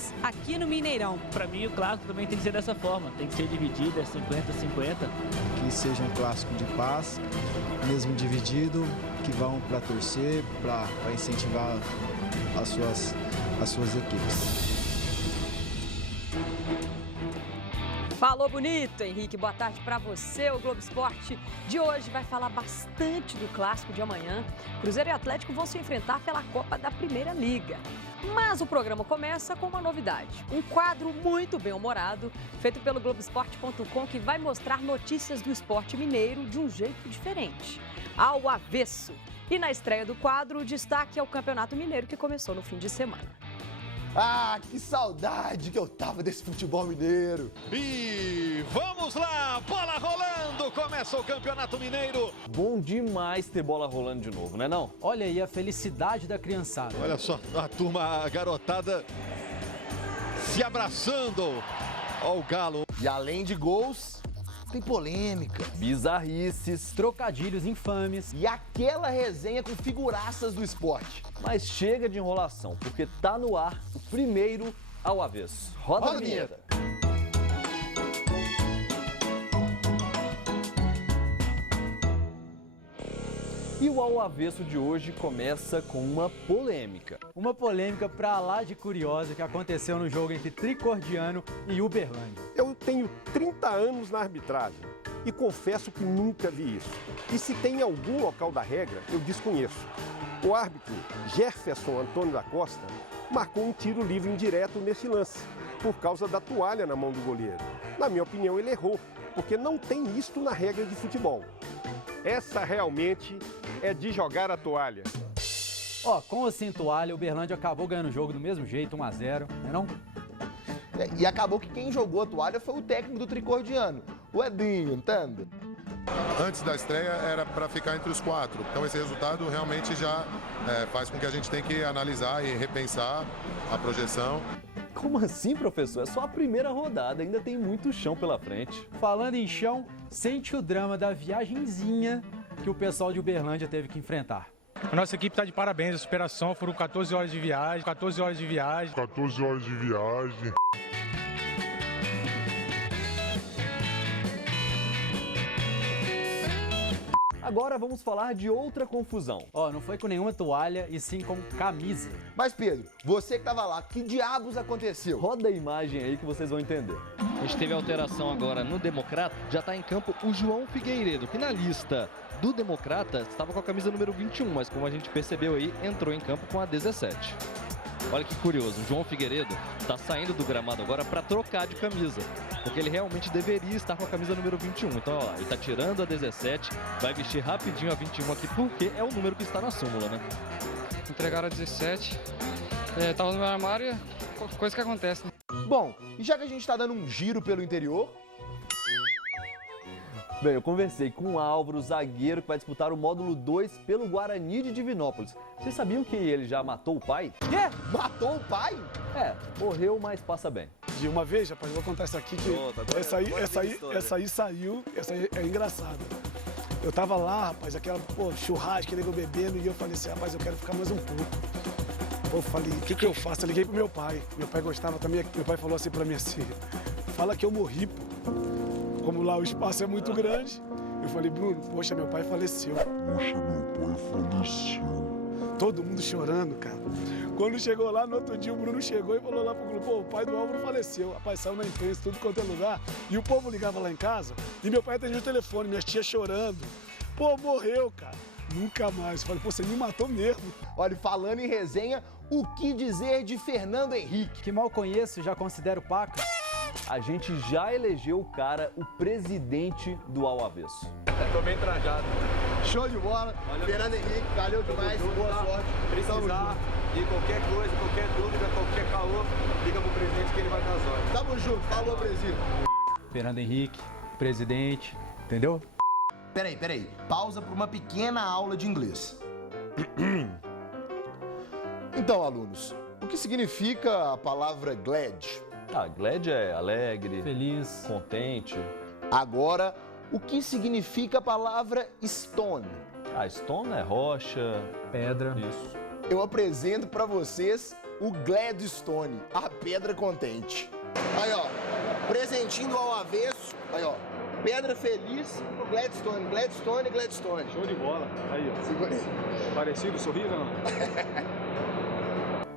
vitórias aqui no Mineirão. Para mim, o clássico também tem que ser dessa forma, tem que ser dividido, é 50-50. Que seja um clássico de paz, mesmo dividido, que vão para torcer, para incentivar as suas equipes. Falou bonito, Henrique. Boa tarde para você. O Globo Esporte de hoje vai falar bastante do clássico de amanhã. Cruzeiro e Atlético vão se enfrentar pela Copa da Primeira Liga. Mas o programa começa com uma novidade. Um quadro muito bem-humorado, feito pelo Globoesporte.com, que vai mostrar notícias do esporte mineiro de um jeito diferente. Ao avesso. E na estreia do quadro, o destaque é o Campeonato Mineiro, que começou no fim de semana. Ah, que saudade que eu tava desse futebol mineiro. E vamos lá, bola rolando, começa o Campeonato Mineiro. Bom demais ter bola rolando de novo, né não? Olha aí a felicidade da criançada. Olha só a turma, a garotada se abraçando ao Galo. E além de gols, tem polêmica, bizarrices, trocadilhos infames e aquela resenha com figuraças do esporte. Mas chega de enrolação, porque tá no ar o primeiro ao avesso. Roda a vinheta. E o ao avesso de hoje começa com uma polêmica. Uma polêmica pra lá de curiosa que aconteceu no jogo entre Tricordiano e Uberlândia. Eu tenho 30 anos na arbitragem e confesso que nunca vi isso. E se tem algum local da regra, eu desconheço. O árbitro Jefferson Antônio da Costa marcou um tiro livre indireto nesse lance, por causa da toalha na mão do goleiro. Na minha opinião, ele errou, porque não tem isto na regra de futebol. Essa realmente é de jogar a toalha. Ó, com ou sem toalha, o Uberlândia acabou ganhando o jogo do mesmo jeito, 1-0, né não? E acabou que quem jogou a toalha foi o técnico do Tricordiano, o Edinho, entende? Antes da estreia era para ficar entre os 4. Então esse resultado realmente já faz com que a gente tenha que analisar e repensar a projeção. Como assim, professor? É só a primeira rodada, ainda tem muito chão pela frente. Falando em chão, sente o drama da viagenzinha que o pessoal de Uberlândia teve que enfrentar. A nossa equipe está de parabéns, a superação, foram 14 horas de viagem. Agora vamos falar de outra confusão. Ó, não foi com nenhuma toalha e sim com camisa. Mas Pedro, você que tava lá, que diabos aconteceu? Roda a imagem aí que vocês vão entender. A gente teve alteração agora no Democrata, já está em campo o João Figueiredo, que na lista do Democrata estava com a camisa número 21, mas como a gente percebeu aí, entrou em campo com a 17. Olha que curioso, o João Figueiredo está saindo do gramado agora para trocar de camisa, porque ele realmente deveria estar com a camisa número 21. Então, ó, ele está tirando a 17, vai vestir rapidinho a 21 aqui, porque é o número que está na súmula, né? Entregaram a 17, tava no meu armário, coisa que acontece, né? Bom, e já que a gente está dando um giro pelo interior... Bem, eu conversei com o Álvaro, zagueiro, que vai disputar o módulo 2 pelo Guarani de Divinópolis. Vocês sabiam que ele já matou o pai? Quê? Matou o pai? É, morreu, mas passa bem. De uma vez, rapaz, vou contar isso aqui que essa aí saiu, essa aí é engraçada. Eu tava lá, rapaz, aquela, churrasco, nego bebendo, e eu falei assim, rapaz, eu quero ficar mais um pouco. Eu falei, o que eu faço? Eu liguei pro meu pai gostava também, meu pai falou assim pra mim assim, fala que eu morri, pô. Como lá o espaço é muito grande, eu falei, Bruno, poxa, meu pai faleceu. Todo mundo chorando, cara. Quando chegou lá, no outro dia, o Bruno chegou e falou lá pro grupo, o pai do Álvaro faleceu. Rapaz, saiu na imprensa, tudo quanto é lugar. E o povo ligava lá em casa, e meu pai atendia o telefone, minhas tias chorando. Pô, morreu, cara. Nunca mais. Eu falei, pô, você me matou mesmo. Olha, falando em resenha, o que dizer de Fernando Henrique? Que mal conheço, já considero paca. A gente já elegeu o cara, o presidente do Ao Avesso. Tô bem trajado. Show de bola. Valeu. Fernando Henrique, valeu demais. Boa sorte. Precisar de qualquer coisa, qualquer dúvida, qualquer caô, liga pro presidente que ele vai dar as ordens. Tamo junto. Falou, presidente. Fernando Henrique, presidente, entendeu? Peraí. Pausa para uma pequena aula de inglês. Então, alunos, o que significa a palavra glad? Glad é alegre, feliz, contente. Agora, o que significa a palavra stone? Stone é rocha, pedra. Isso. Eu apresento para vocês o Gladstone, a pedra contente. Aí, ó, presentinho ao avesso. Aí, ó, pedra feliz pro Gladstone. Gladstone. Show de bola. Aí, ó. Segura aí. Parecido sorriso, não?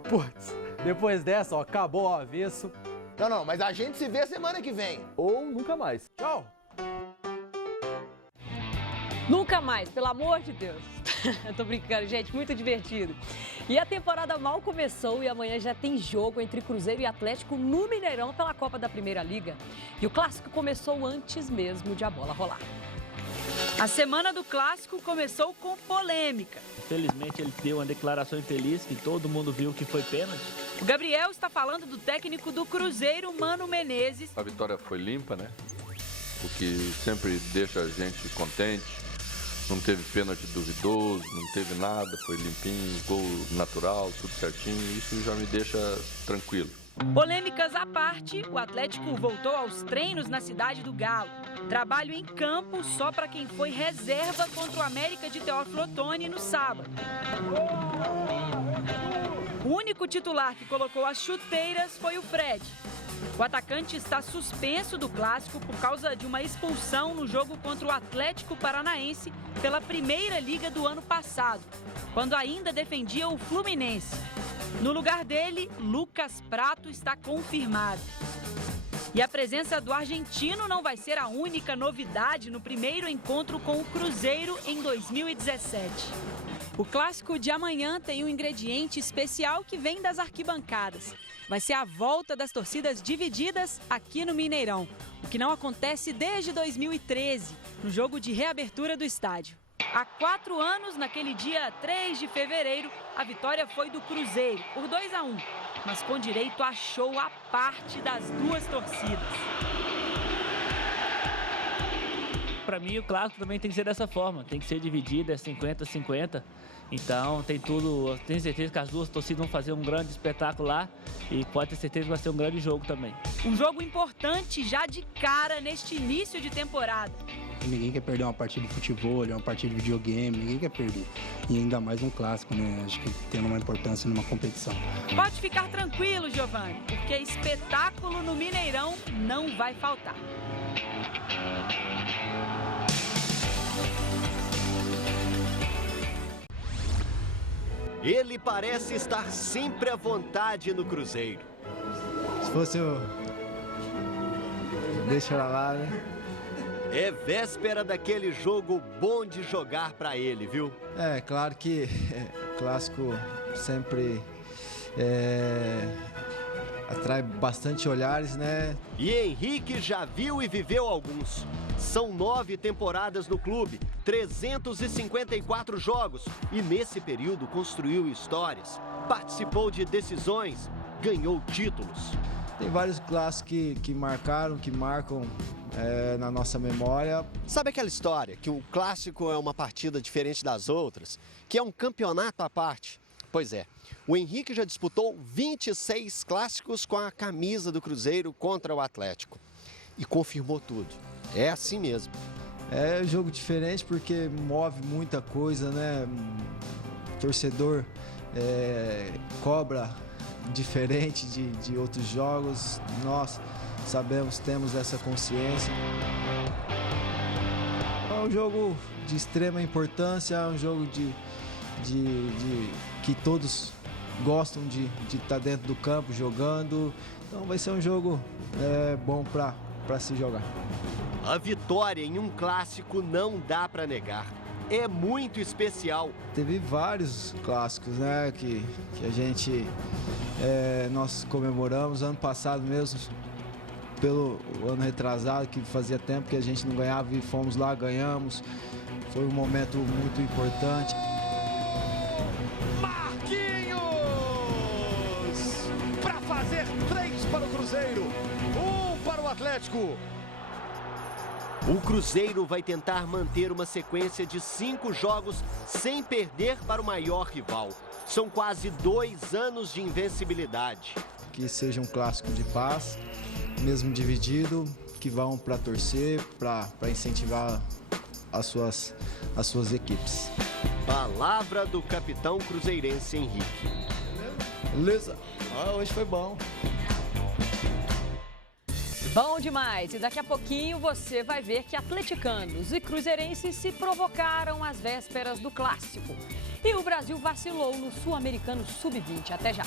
Putz, depois dessa, ó, acabou o avesso. Não, mas a gente se vê semana que vem. Ou nunca mais. Tchau. Nunca mais, pelo amor de Deus. Eu tô brincando, gente, muito divertido. E a temporada mal começou e amanhã já tem jogo entre Cruzeiro e Atlético no Mineirão pela Copa da Primeira Liga. E o clássico começou antes mesmo de a bola rolar. A semana do clássico começou com polêmica. Infelizmente ele deu uma declaração infeliz que todo mundo viu que foi pênalti. O Gabriel está falando do técnico do Cruzeiro, Mano Menezes. A vitória foi limpa, né? O que sempre deixa a gente contente. Não teve pênalti duvidoso, não teve nada, foi limpinho, gol natural, tudo certinho. Isso já me deixa tranquilo. Polêmicas à parte, o Atlético voltou aos treinos na cidade do Galo. Trabalho em campo só para quem foi reserva contra o América de Teófilo Otoni no sábado. O único titular que colocou as chuteiras foi o Fred. O atacante está suspenso do clássico por causa de uma expulsão no jogo contra o Atlético Paranaense pela Primeira Liga do ano passado, quando ainda defendia o Fluminense. No lugar dele, Lucas Prato está confirmado. E a presença do argentino não vai ser a única novidade no primeiro encontro com o Cruzeiro em 2017. O clássico de amanhã tem um ingrediente especial que vem das arquibancadas. Vai ser a volta das torcidas divididas aqui no Mineirão, o que não acontece desde 2013, no jogo de reabertura do estádio. Há 4 anos, naquele dia 3 de fevereiro, a vitória foi do Cruzeiro, por 2-1, mas com direito a show à parte das duas torcidas. Para mim, o clássico também tem que ser dessa forma, tem que ser dividido, é 50-50. Então, tenho certeza que as duas torcidas vão fazer um grande espetáculo lá e pode ter certeza que vai ser um grande jogo também. Um jogo importante já de cara neste início de temporada. Ninguém quer perder uma partida de futebol, uma partida de videogame, ninguém quer perder. E ainda mais um clássico, né? Acho que tem uma importância numa competição. Pode ficar tranquilo, Giovanni, porque espetáculo no Mineirão não vai faltar. Ele parece estar sempre à vontade no Cruzeiro. Se fosse eu... Deixa ela lá, né? É véspera daquele jogo bom de jogar pra ele, viu? É, claro que o clássico sempre atrai bastante olhares, né? E Henrique já viu e viveu alguns. São 9 temporadas no clube, 354 jogos e nesse período construiu histórias, participou de decisões, ganhou títulos. Tem vários clássicos que marcam na nossa memória. Sabe aquela história que o clássico é uma partida diferente das outras, que é um campeonato à parte? Pois é, o Henrique já disputou 26 clássicos com a camisa do Cruzeiro contra o Atlético e confirmou tudo. É assim mesmo. É um jogo diferente porque move muita coisa, né? O torcedor cobra diferente de outros jogos. Nós temos essa consciência. É um jogo de extrema importância, é um jogo que todos gostam de estar dentro do campo jogando. Então vai ser um jogo bom para se jogar. A vitória em um clássico não dá para negar. É muito especial. Teve vários clássicos, né, que a gente nós comemoramos ano passado mesmo, pelo ano retrasado, que fazia tempo que a gente não ganhava e fomos lá, ganhamos. Foi um momento muito importante. Marquinhos! Para fazer 3 para o Cruzeiro, 1 para o Atlético. O Cruzeiro vai tentar manter uma sequência de 5 jogos sem perder para o maior rival. São quase 2 anos de invencibilidade. Que seja um clássico de paz, mesmo dividido, que vão para torcer, para incentivar as suas equipes. Palavra do capitão cruzeirense Henrique. Beleza? Hoje foi bom. Bom demais! E daqui a pouquinho você vai ver que atleticanos e cruzeirenses se provocaram às vésperas do clássico. E o Brasil vacilou no Sul-Americano Sub-20. Até já!